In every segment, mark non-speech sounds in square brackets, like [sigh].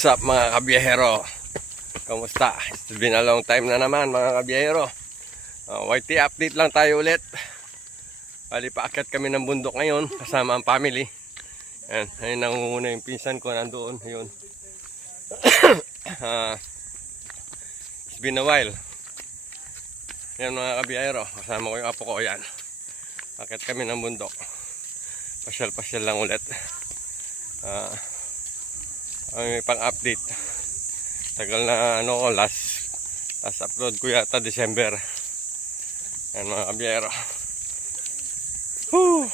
What's up mga kabiyahero? Kamusta? It's been a long time na naman mga kabiyahero. Uh, YT update lang tayo ulit. Bali paakyat kami ng bundok ngayon kasama ang family. Ayan, ayun nangunguna yung pinsan ko nandoon. Ayun. [coughs] Ah, it's been a while. Yan mga kabiyahero. Kasama ko yung apo ko. Yan. Akyat kami ng bundok. Pasyal-pasyal lang ulit. Ah, ay pang update tagal na ano ko last last upload ko yata December. Yan mga kabiyero. Whew.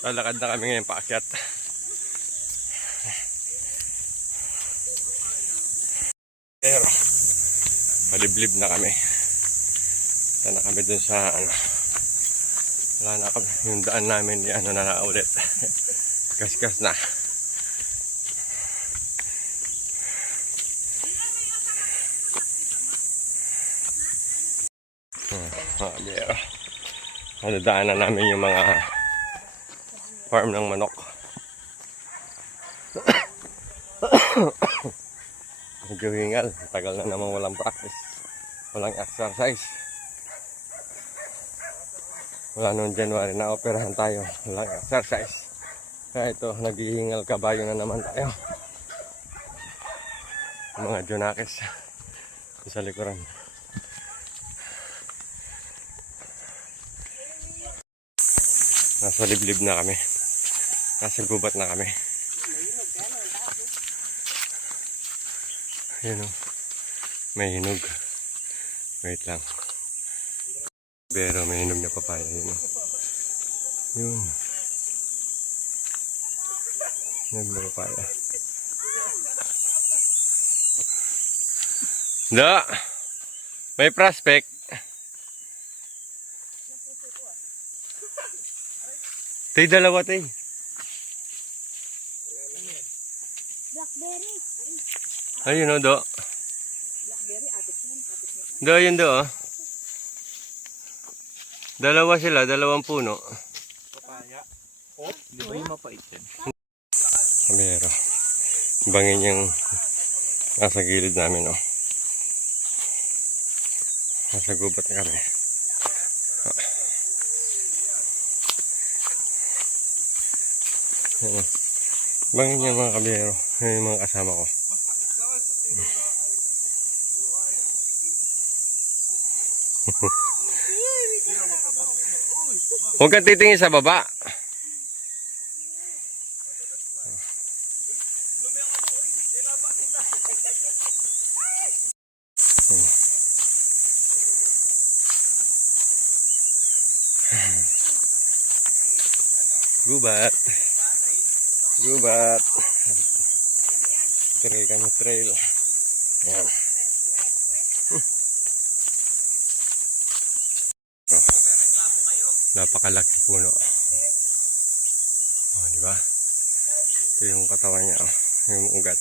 lalakad na kami ngayon paakyat. Pero paliblib na kami. Punta na kami dun sa ano wala na kami yung daan namin ano na na ulit. [laughs] Kaskas na. Mga biyero. Ano daanan namin yung mga farm ng manok. [coughs] Medyo. Tagal na naman walang practice. Walang exercise. Wala nung January na operahan tayo. Walang exercise. Kaya ito, naghihingal kabayo na naman tayo. Mga Junakis sa likuran. Nasa liblib na kami. Nasa gubat na kami. Ayun o. May hinog. Wait lang. Pero may hinog na papaya. Yun o. Yun. Hinog na papaya. Da. May prospect. Tay dalawa tay. Blackberry. Ayun o do. Do yun do oh. Dalawa sila, dalawang puno. Papaya. Oh, di ba yung mapait yan? Kamera. Bangin yung nasa gilid namin, oh. Nasa gubat na kami. Yan, oh. Bangin yung mga kabiyero. Yan yung mga kasama ko. [laughs] Huwag kang titingin sa baba. Gubat. Gubat. Trail kami trail. Oh. Napakalaki puno. Oh, di ba? Ito yung katawan niya, oh. yung ugat.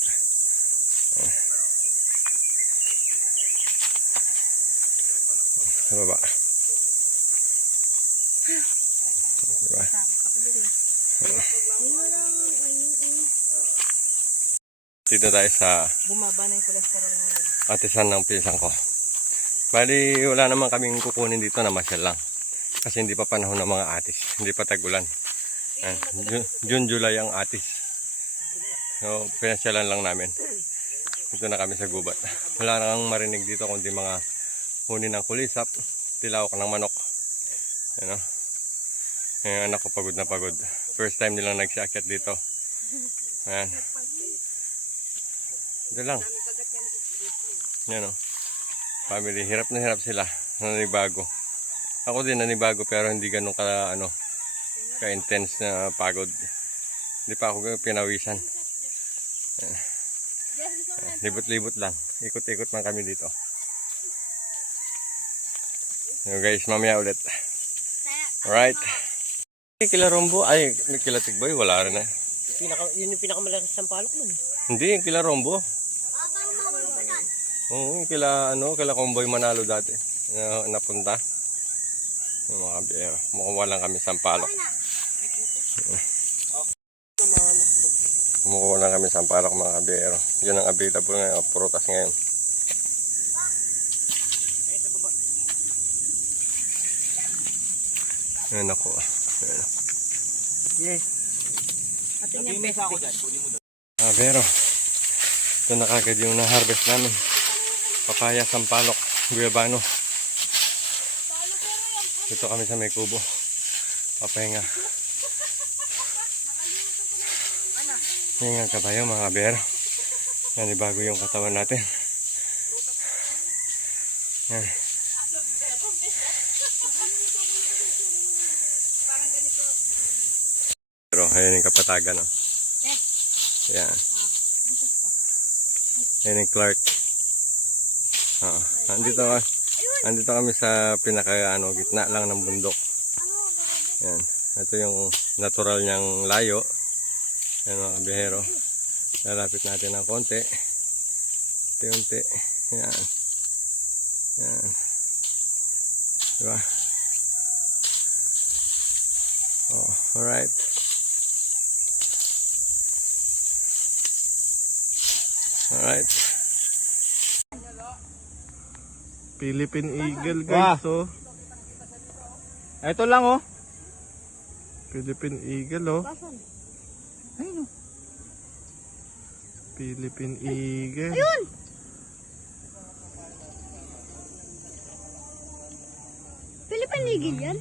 Oh. Sa baba. Dito tayo sa Bumaba na yung cholesterol mo. atisan ng pinsan ko. Bali, wala naman kaming kukunin dito na masyal lang. Kasi hindi pa panahon ng mga atis. Hindi pa tagulan. Ah, June, June, July ang atis. So, pinasyalan lang namin. Dito na kami sa gubat. Wala nang marinig dito kundi mga huni ng kulisap, tilawak ng manok. Ano? Yung anak ko pagod na pagod. First time nilang nagsiakyat dito. Ayan. Ito lang. Yan o. Family, hirap na hirap sila. Nanibago. Ako din nanibago pero hindi ganun ka ano ka-intense na pagod. Hindi pa ako pinawisan. Ayan, Libot-libot lang. Ikot-ikot lang kami dito. So guys, mamaya ulit. Alright. Kila Rombo, ay, kila Tigboy, wala rin eh. Pinaka, yun yung pinakamalaki sa palok mo. Hindi, yung kila Rombo. Oo, kila, ano, kila Comboy Manalo dati. Na, napunta. Yung mga biyero. Mukhang walang kami sampalok. Kumukuha lang kami sa Sampalok mga kabiyero. Yun ang available ngayon, prutas ngayon. Ayan ako. Ayan. Yes. Atin yung best. doon. Ah, pero ito na kagad yung na-harvest namin. Papaya, sampalok, guyabano. Dito kami sa may kubo. Papahinga. Hinga ka tayo mga bero. Nanibago yung katawan natin. Yan. Pero ayun yung kapatagan. No? Yan. Yan yung Clark. Oo. Andito, andito kami sa pinaka ano, gitna lang ng bundok. Yan. Ito yung natural niyang layo. Yan mga bihero. Lalapit natin ng konti. Unti-unti. Yan. Yan. Diba? Oh, alright. Alright. Philippine Eagle guys, oh. Ito lang oh. Philippine Eagle, oh. Ayun oh. Philippine Eagle. Philippine Eagle yan?